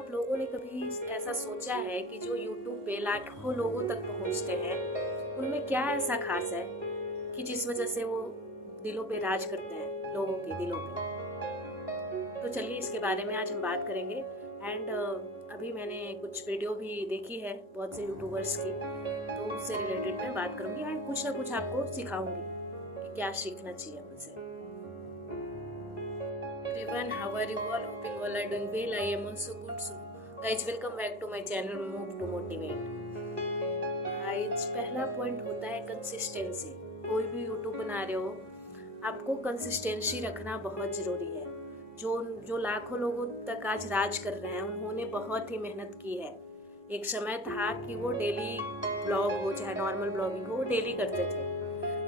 आप लोगों ने कभी ऐसा सोचा है कि जो यूट्यूब पे लाखों लोगों तक पहुंचते हैं, उनमें क्या ऐसा खास है कि जिस वजह से वो दिलों पे राज करते हैं, लोगों के दिलों पे। तो चलिए इसके बारे में आज हम बात करेंगे। एंड अभी मैंने कुछ वीडियो भी देखी है बहुत से यूट्यूबर्स की, तो उससे रिलेटेड मैं बात करूंगी एंड कुछ ना कुछ आपको सिखाऊंगी कि क्या सीखना चाहिए मुझसे। Everyone, how are you all? Hoping all are doing well. I am also good. So, guys, welcome back to my channel Move to Motivate. Guys, पहला पॉइंट होता है कंसिस्टेंसी। कोई भी यूट्यूब बना रहे हो, आपको कंसिस्टेंसी रखना बहुत ज़रूरी है। जो जो लाखों लोगों तक आज राज कर रहे हैं, उन्होंने बहुत ही मेहनत की है। एक समय था कि वो डेली ब्लॉग हो चाहे नॉर्मल ब्लॉगिंग हो, वो डेली करते थे।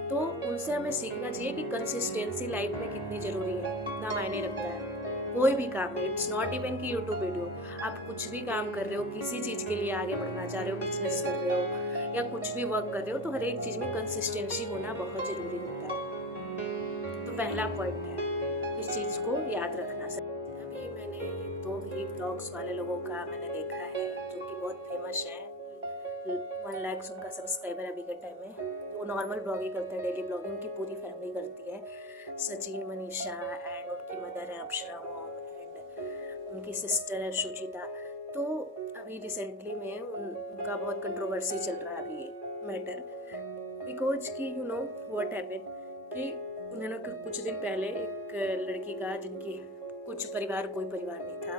तो उनसे हमें सीखना चाहिए कि कंसिस्टेंसी लाइफ में कितनी ज़रूरी है, कितना मायने रखता है। कोई भी काम है, इट्स नॉट इवन कि यूट्यूब वीडियो, आप कुछ भी काम कर रहे हो, किसी चीज़ के लिए आगे बढ़ना चाह रहे हो, बिजनेस कर रहे हो या कुछ भी वर्क कर रहे हो, तो हर एक चीज़ में कंसिस्टेंसी होना बहुत ज़रूरी होता है। तो पहला पॉइंट है इस चीज़ को याद रखना। अभी मैंने दो भी ब्लॉग्स वाले लोगों का मैंने देखा है जो कि बहुत फेमस है, 1 लाख उनका सब्सक्राइबर अभी के टाइम में। वो नॉर्मल ब्लॉगिंग करते हैं, डेली ब्लॉगिंग, उनकी पूरी फैमिली करती है। सचिन, मनीषा एंड उनकी मदर है अक्षरा मॉम एंड उनकी सिस्टर है सुचिता। तो अभी रिसेंटली में उनका बहुत कंट्रोवर्सी चल रहा है अभी मैटर, बिकॉज कि यू नो व्हाट हैपेंड कि उन्होंने कुछ दिन पहले एक लड़की का, जिनकी कुछ परिवार, कोई परिवार नहीं था,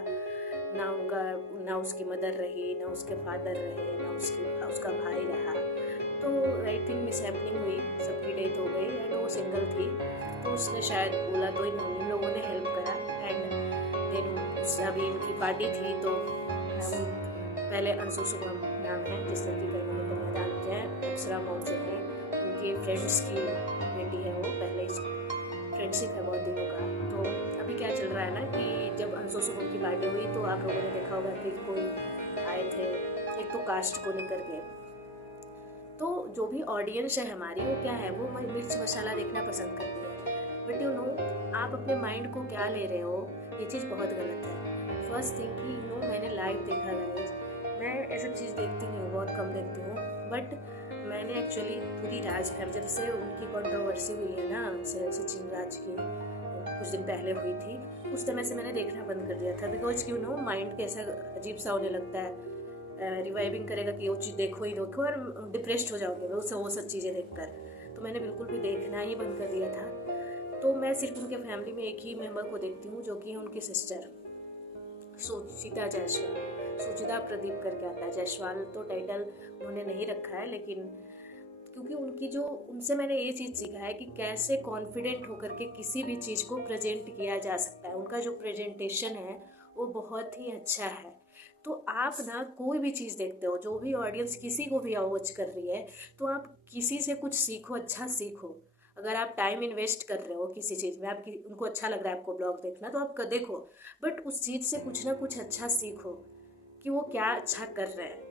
ना उसकी मदर रही, ना उसके फादर रहे, ना उसका भाई रहा। तो आई थिंक मिसहैपनिंग हुई, सबकी डेथ हो गई एंड वो सिंगल थी। तो उसने शायद बोला, तो इन लोगों ने हेल्प करा एंड देन उससे अभी इनकी पार्टी थी। तो पहले अंशु शुभम नाम है जिस लड़की का इन्होंने कन्यादान किया है, अक्षरा मॉम जो है उनके फ्रेंड्स की बेटी है, वो पहले फ्रेंडशिप है बहुत दिनों का। तो अभी क्या चल रहा है ना कि जब अंशु शुभम की पार्टी हुई तो आप लोगों ने देखा होगा कि कोई आए थे, एक तो कास्ट को लेकर के। तो जो भी ऑडियंस है हमारी, वो क्या है, वो मिर्च मसाला देखना पसंद करती है। बट यू नो, आप अपने माइंड को क्या ले रहे हो, ये चीज़ बहुत गलत है। फर्स्ट थिंग कि यू नो, मैंने लाइव देखा गाइस, मैं ऐसा चीज़ देखती नहीं हूँ, बहुत कम देखती हूँ। बट मैंने एक्चुअली पूरी राज है, जब से उनकी कंट्रोवर्सी हुई है ना, उनसे सचिन राज की कुछ दिन पहले हुई थी, उस समय से मैंने देखना बंद कर दिया था। बिकॉज क्यों नो, माइंड कैसा अजीब सा होने लगता है, रिवाइविंग करेगा कि वो चीज़ देखो ही देखो और डिप्रेस्ड हो जाओगे वो सब चीज़ें देखकर। तो मैंने बिल्कुल भी देखना ही बंद कर दिया था। तो मैं सिर्फ उनके फैमिली में एक ही मेंबर को देखती हूँ, जो कि है उनकी सिस्टर सुचिता जायसवाल। सुचिता प्रदीप करके आता है, जायसवाल तो टाइटल उन्होंने नहीं रखा है, लेकिन क्योंकि उनसे मैंने ये चीज़ सीखा है कि कैसे कॉन्फिडेंट होकर के किसी भी चीज़ को प्रेजेंट किया जा सकता है। उनका जो प्रेजेंटेशन है वो बहुत ही अच्छा है। तो आप ना कोई भी चीज़ देखते हो, जो भी ऑडियंस किसी को भी वॉच कर रही है, तो आप किसी से कुछ सीखो, अच्छा सीखो। अगर आप टाइम इन्वेस्ट कर रहे हो किसी चीज़ में, आपकी उनको अच्छा लग रहा है आपको ब्लॉग देखना, तो आप देखो, बट उस चीज़ से कुछ ना कुछ अच्छा सीखो कि वो क्या अच्छा कर रहे हैं।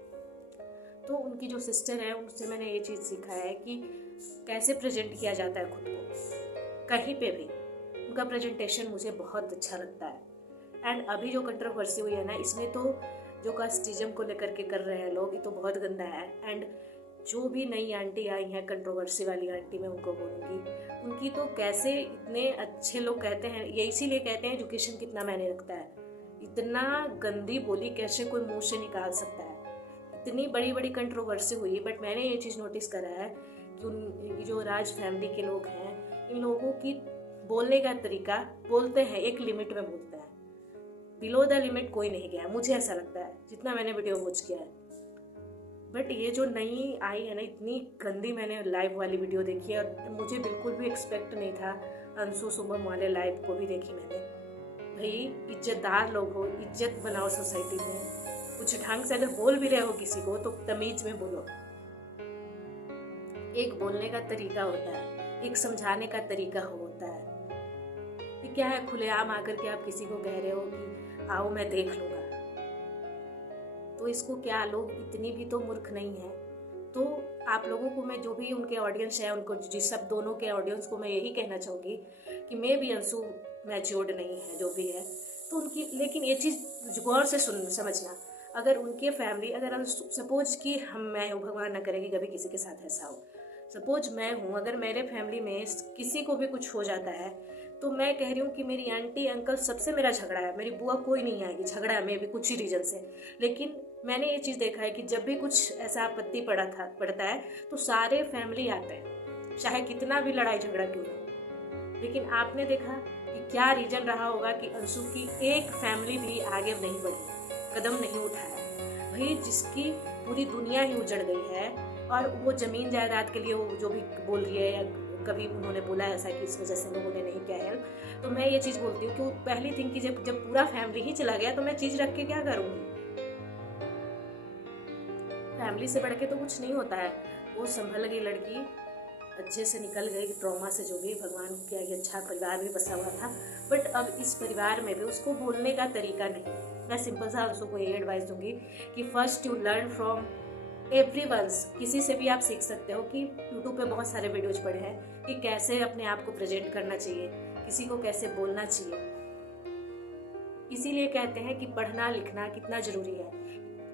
तो उनकी जो सिस्टर है, उनसे मैंने ये चीज़ सीखा है कि कैसे प्रेजेंट किया जाता है खुद को कहीं पे भी। उनका प्रेजेंटेशन मुझे बहुत अच्छा लगता है। एंड अभी जो कंट्रोवर्सी हुई है ना, इसमें तो जो कास्टिज्म को लेकर के कर रहे हैं लोग, ये तो बहुत गंदा है। एंड जो भी नई आंटी आई हैं, कंट्रोवर्सी वाली आंटी, मैं उनको बोलूँगी, उनकी तो कैसे इतने अच्छे लोग कहते हैं, ये इसीलिए कहते हैं एजुकेशन कितना मायने रखता है। इतना गंदी बोली कैसे कोई मुंह से निकाल सकता है। इतनी बड़ी बड़ी कंट्रोवर्सी हुई, बट मैंने ये चीज़ नोटिस करा है कि जो राज फैमिली के लोग हैं, इन लोगों की बोलने का तरीका, बोलते हैं एक लिमिट में बोलते हैं, बिलो द लिमिट कोई नहीं गया, मुझे ऐसा लगता है जितना मैंने वीडियो वॉच किया है। बट ये जो नई आई है ना, इतनी गंदी, मैंने लाइव वाली वीडियो देखी है और मुझे बिल्कुल भी एक्सपेक्ट नहीं था। अंशु शुभम वाले लाइव को भी देखी मैंने। भाई, इज्जतदार लोग हो, इज्जत बनाओ सोसाइटी में, कुछ ढंग से अगर बोल भी रहे हो किसी को तो तमीज में बोलो। एक बोलने का तरीका होता है, एक समझाने का तरीका होता है। ये क्या है, खुलेआम आकर के आप किसी को कह रहे हो कि आओ मैं देख लूंगा, तो इसको क्या, लोग इतनी भी तो मूर्ख नहीं है। तो आप लोगों को मैं, जो भी उनके ऑडियंस है, उनको, जिस सब दोनों के ऑडियंस को मैं यही कहना चाहूँगी कि मैं भी अंशु मैच्योर्ड नहीं है जो भी है, तो उनकी, लेकिन ये चीज़ गौर से समझना, अगर उनके फैमिली, अगर सपोज कि मैं हूँ, भगवान ना करे कि कभी किसी के साथ ऐसा हो, सपोज मैं हूँ, अगर मेरे फैमिली में किसी को भी कुछ हो जाता है, तो मैं कह रही हूँ कि मेरी आंटी अंकल सबसे मेरा झगड़ा है, मेरी बुआ कोई नहीं आएगी, झगड़ा है मे भी कुछ ही रीजन से, लेकिन मैंने ये चीज़ देखा है कि जब भी कुछ ऐसा आपत्ति पड़ता है तो सारे फैमिली आते हैं, चाहे कितना भी लड़ाई झगड़ा क्यों ना हो। लेकिन आपने देखा कि क्या रीजन रहा होगा कि अंशु की एक फैमिली भी आगे नहीं बढ़ी, कदम नहीं उठाया। भाई जिसकी पूरी दुनिया ही उजड़ गई है, और वो ज़मीन जायदाद के लिए वो जो भी बोल रही है, या कभी उन्होंने बोला ऐसा कि इस वजह से लोगों ने नहीं किया हेल्प, तो मैं ये चीज़ बोलती हूँ कि पहली थिंग कि जब पूरा फैमिली ही चला गया तो मैं चीज़ रख के क्या करूँगी। फैमिली से बढ़ के तो कुछ नहीं होता है। वो संभल गई लड़की, अच्छे से निकल गई ट्रॉमा से, जो भी भगवान को किया कि अच्छा परिवार भी बसा हुआ था, बट अब इस परिवार में भी उसको बोलने का तरीका नहीं। मैं सिंपल सा अंशु को ये एडवाइस दूंगी कि first you learn from everyone's, किसी से भी आप सीख सकते हो कि यूट्यूब पे बहुत सारे वीडियोज पड़े हैं कि कैसे अपने आप को प्रेजेंट करना चाहिए, किसी को कैसे बोलना चाहिए। इसीलिए कहते हैं कि पढ़ना लिखना कितना जरूरी है।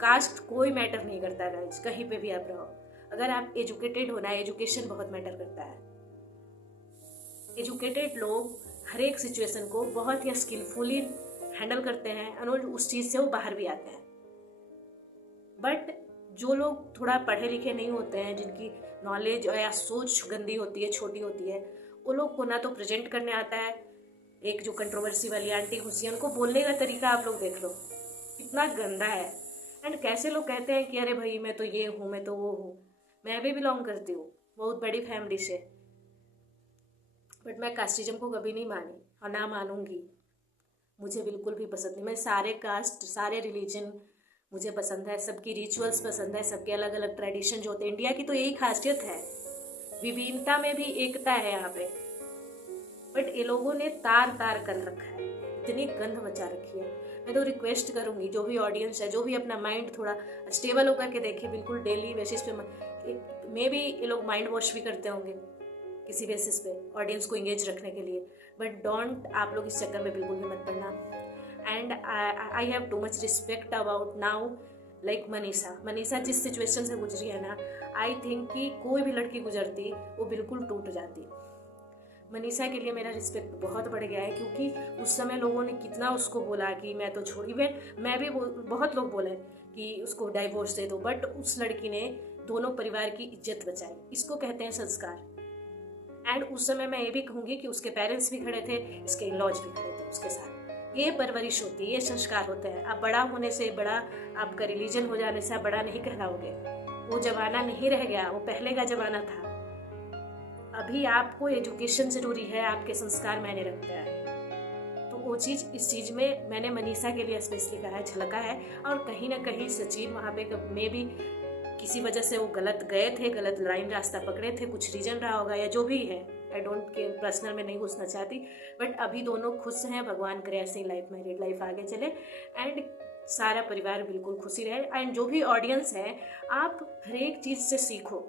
कास्ट कोई मैटर नहीं करता गाइस, कहीं पे भी आप रहो, अगर आप एजुकेटेड होना है, एजुकेशन बहुत मैटर करता है। एजुकेटेड लोग हर एक सिचुएशन को बहुत ही स्किलफुली हैंडल करते हैं और उस चीज़ से वो बाहर भी आते हैं। बट जो लोग थोड़ा पढ़े लिखे नहीं होते हैं, जिनकी नॉलेज या सोच गंदी होती है, छोटी होती है, वो लोग को ना तो प्रेजेंट करने आता है। एक जो कंट्रोवर्सी वाली आंटी घुसी है, उनको बोलने का तरीका आप लोग देख लो कितना गंदा है। एंड कैसे लोग कहते हैं कि अरे भाई मैं तो ये हूँ, मैं तो वो हूँ। मैं भी बिलोंग करती हूँ बहुत बड़ी फैमिली से, बट मैं कास्टिज्म को कभी नहीं मानी और ना मानूंगी। मुझे बिल्कुल भी पसंद नहीं। मैं सारे कास्ट, सारे रिलीजन मुझे पसंद है, सबकी रिचुअल्स पसंद है, सबके अलग अलग ट्रेडिशन जो होते हैं। इंडिया की तो यही खासियत है, विभिन्नता में भी एकता है यहाँ पे। बट ये लोगों ने तार तार कर रखा है, इतनी गंद मचा रखी है। मैं तो रिक्वेस्ट करूंगी जो भी ऑडियंस है, जो भी अपना माइंड थोड़ा स्टेबल होकर के देखे, बिल्कुल डेली बेसिस पे, मे भी ये लोग माइंड वॉश भी करते होंगे किसी बेसिस पे ऑडियंस को इंगेज रखने के लिए, बट डोंट, आप लोग इस चक्कर में बिल्कुल भी मत पड़ना। And I have too much respect about now, like Manisha जिस सिचुएशन से गुजरी है ना, आई थिंक कि कोई भी लड़की गुजरती वो बिल्कुल टूट जाती। मनीषा के लिए मेरा रिस्पेक्ट बहुत बढ़ गया है, क्योंकि उस समय लोगों ने कितना उसको बोला कि मैं तो छोड़, इवन मैं भी बहुत लोग बोले कि उसको डाइवोर्स दे दो, बट उस लड़की ने दोनों परिवार की इज्जत बचाई। इसको कहते हैं संस्कार। एंड उस समय मैं ये भी कहूँगी कि उसके पेरेंट्स भी खड़े थे, इसके इन-लॉज भी खड़े थे उसके साथ। ये परवरिश होती है, ये संस्कार होते हैं। आप बड़ा होने से, बड़ा आपका रिलीजन हो जाने से आप बड़ा नहीं कहलाओगे। वो जमाना नहीं रह गया, वो पहले का जमाना था। अभी आपको एजुकेशन जरूरी है, आपके संस्कार मायने रखते हैं। तो वो चीज़, इस चीज़ में मैंने मनीषा के लिए स्पेशली कहा है, झलका है। और कहीं ना कहीं सचिन वहाँ पे में भी किसी वजह से वो गलत गए थे, गलत लाइन रास्ता पकड़े थे, कुछ रीजन रहा होगा या जो भी है। आई डोंट केयर, पर्सनल में नहीं घुसना चाहती, बट अभी दोनों खुश हैं। भगवान करे ऐसी लाइफ, मैरिड लाइफ आगे चले एंड सारा परिवार बिल्कुल खुशी रहे। एंड जो भी ऑडियंस है, आप हर एक चीज़ से सीखो।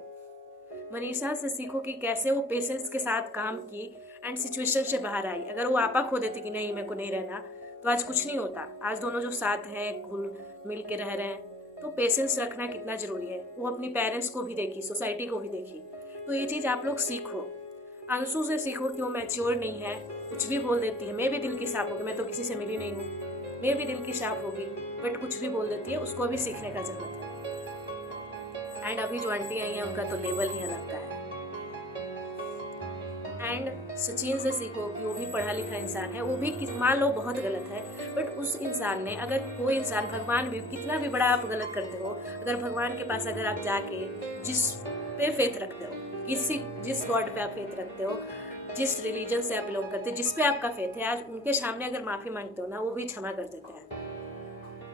मनीषा से सीखो कि कैसे वो पेशेंस के साथ काम की एंड सिचुएशन से बाहर आई। अगर वो आपा खो देती कि नहीं मेरे को नहीं रहना, तो आज कुछ नहीं होता। आज दोनों जो साथ हैं, घुल मिल के रह रहे हैं, तो पेशेंस रखना कितना जरूरी है। वो अपनी पेरेंट्स को भी देखी, सोसाइटी को भी देखी। तो ये चीज़ आप लोग सीखो। अंशु से सीखो कि वो मैच्योर नहीं है, कुछ भी बोल देती है। मैं भी दिल की साफ होगी, मैं तो किसी से मिली नहीं हूँ, मैं भी दिल की साफ होगी, बट कुछ भी बोल देती है। उसको अभी सीखने का जरूरत है। एंड अभी जो आंटी आई है उनका तो लेवल ही अलग का है। एंड सचिन से सीखो कि वो भी पढ़ा लिखा इंसान है। वो भी मान लो बहुत गलत है, बट उस इंसान ने, अगर कोई इंसान, भगवान भी कितना भी बड़ा आप गलत करते हो, अगर भगवान के पास अगर आप जाके जिस पे फेथ रखते हो, जिस गॉड पे आप फेथ रखते हो, जिस रिलीजन से आप बिलोंग करते हो, जिस पे आपका फेथ है, आज उनके सामने अगर माफी मांगते हो ना, वो भी क्षमा कर देते हैं।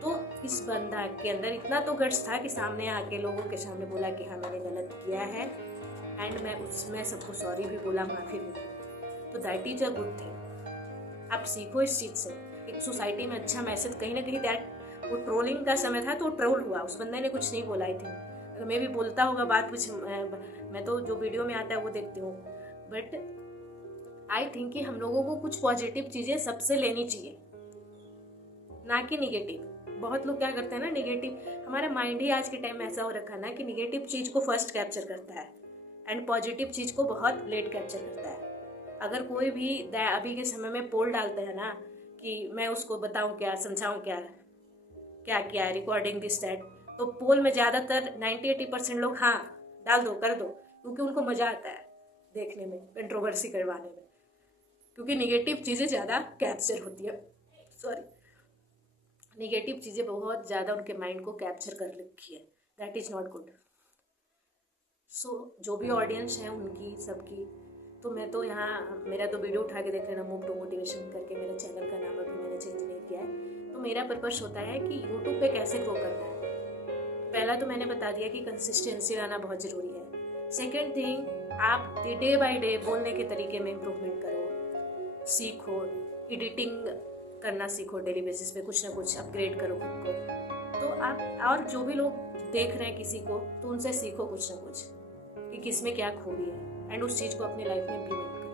तो इस बंदा के अंदर इतना तो गट्स था कि सामने आके लोगों के सामने बोला कि हाँ मैंने गलत किया है एंड मैं उसमें सबको सॉरी भी बोला, माफी भी बोली। तो that is a good thing. आप सीखो इस चीज से। एक सोसाइटी में अच्छा मैसेज कहीं ना कहीं, दैट वो ट्रोलिंग का समय था तो ट्रोल हुआ, उस बंदे ने कुछ नहीं बोला। आई थिंक अगर मैं भी बोलता होगा बात कुछ, मैं तो जो वीडियो में आता है वो देखती हूँ, बट आई थिंक कि हम लोगों को कुछ पॉजिटिव चीजें सबसे लेनी चाहिए। ना कि निगेटिव। बहुत लोग क्या करते हैं ना, निगेटिव, हमारा माइंड ही आज के टाइम में ऐसा हो रखा है ना कि निगेटिव चीज़ को फर्स्ट कैप्चर करता है एंड पॉजिटिव चीज़ को बहुत लेट कैप्चर करता है। अगर कोई भी अभी के समय में पोल डालते हैं ना कि मैं उसको बताऊं क्या, समझाऊं क्या, क्या क्या रिकॉर्डिंग दिस दैट, तो पोल में ज़्यादातर 90-80% लोग हाँ डाल दो, कर दो, क्योंकि उनको मज़ा आता है देखने में, कंट्रोवर्सी करवाने में, क्योंकि निगेटिव चीज़ें ज़्यादा कैप्चर होती है, सॉरी, निगेटिव चीज़ें बहुत ज़्यादा उनके माइंड को कैप्चर कर रखी है। That is not good. So जो भी ऑडियंस है उनकी सबकी, तो मैं तो यहाँ मेरा तो वीडियो उठा के देख लेना, मूव टू मोटिवेशन करके, मेरा चैनल का नाम अभी मैंने चेंज नहीं किया है। तो मेरा पर्पस होता है कि यूट्यूब पे कैसे ग्रो करना है। पहला तो मैंने बता दिया कि कंसिस्टेंसी लाना बहुत ज़रूरी है। सेकेंड थिंग, आप डे बाय डे बोलने के तरीके में इम्प्रूवमेंट करो, सीखो, एडिटिंग करना सीखो, डेली बेसिस पे कुछ ना कुछ अपग्रेड करो खुद को। तो आप और जो भी लोग देख रहे हैं किसी को, तो उनसे सीखो कुछ ना कुछ कि किस में क्या खूबी है एंड उस चीज़ को अपनी लाइफ में इम्प्लीमेंट करो।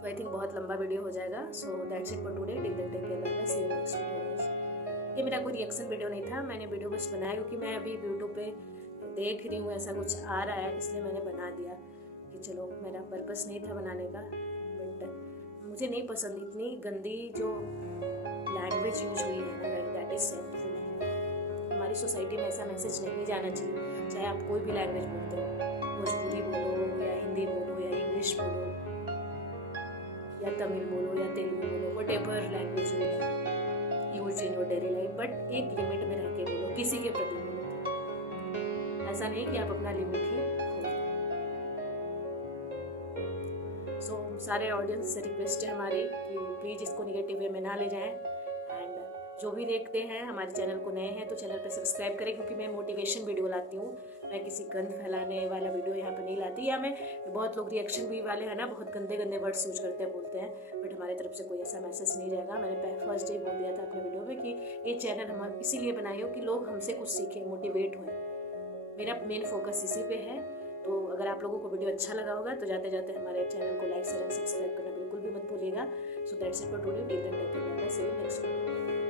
तो आई थिंक बहुत लंबा वीडियो हो जाएगा। So that's it for today. Till then take care, bye bye, see you next video. ये मेरा कोई रिएक्शन वीडियो नहीं था, मैंने वीडियो बस बनाया क्योंकि मैं अभी यूट्यूब पे देख रही हूँ ऐसा कुछ आ रहा है, इसलिए मैंने बना दिया कि चलो, मेरा पर्पस नहीं था बनाने का, बट मुझे नहीं पसंद इतनी गंदी जो लैंग्वेज यूज हुई है ना, दैट इज सेंसफुल। हमारी सोसाइटी में ऐसा मैसेज नहीं जाना चाहिए, चाहे आप कोई भी लैंग्वेज बोलते हो, भोजपुरी बोलो या हिंदी बोलो या इंग्लिश बोलो या तमिल बोलो या तेलुगु बोलो, whatever language use in your daily life, but एक लिमिट में रह के बोलो, किसी के प्रति बोलो। ऐसा नहीं कि आप अपना लिमिट ही खो। सो सारे ऑडियंस से रिक्वेस्ट है हमारी कि प्लीज़ इसको निगेटिव वे में ना ले जाएं, एंड जो भी देखते हैं हमारे चैनल को नए हैं तो चैनल पे सब्सक्राइब करें, क्योंकि मैं मोटिवेशन वीडियो लाती हूँ, मैं किसी गंद फैलाने वाला वीडियो यहाँ पे नहीं लाती। या मैं, बहुत लोग रिएक्शन भी वाले हैं ना, बहुत गंदे गंदे वर्ड्स यूज करते हैं, बोलते हैं, बट हमारी तरफ से कोई ऐसा मैसेज नहीं जाएगा। मैंने फर्स्ट डे बोल दिया था अपने वीडियो में कि ये चैनल हम इसीलिए बनाई हो कि लोग हमसे कुछ सीखें, मोटिवेट हों। मेरा मेन फोकस इसी पे है। तो अगर आप लोगों को वीडियो अच्छा लगा होगा तो जाते जाते हमारे चैनल को लाइक, शेयर एंड सब्सक्राइब करना बिल्कुल भी मत भूलिएगा। So that's it for today. Till then take care, bye bye, see you next video.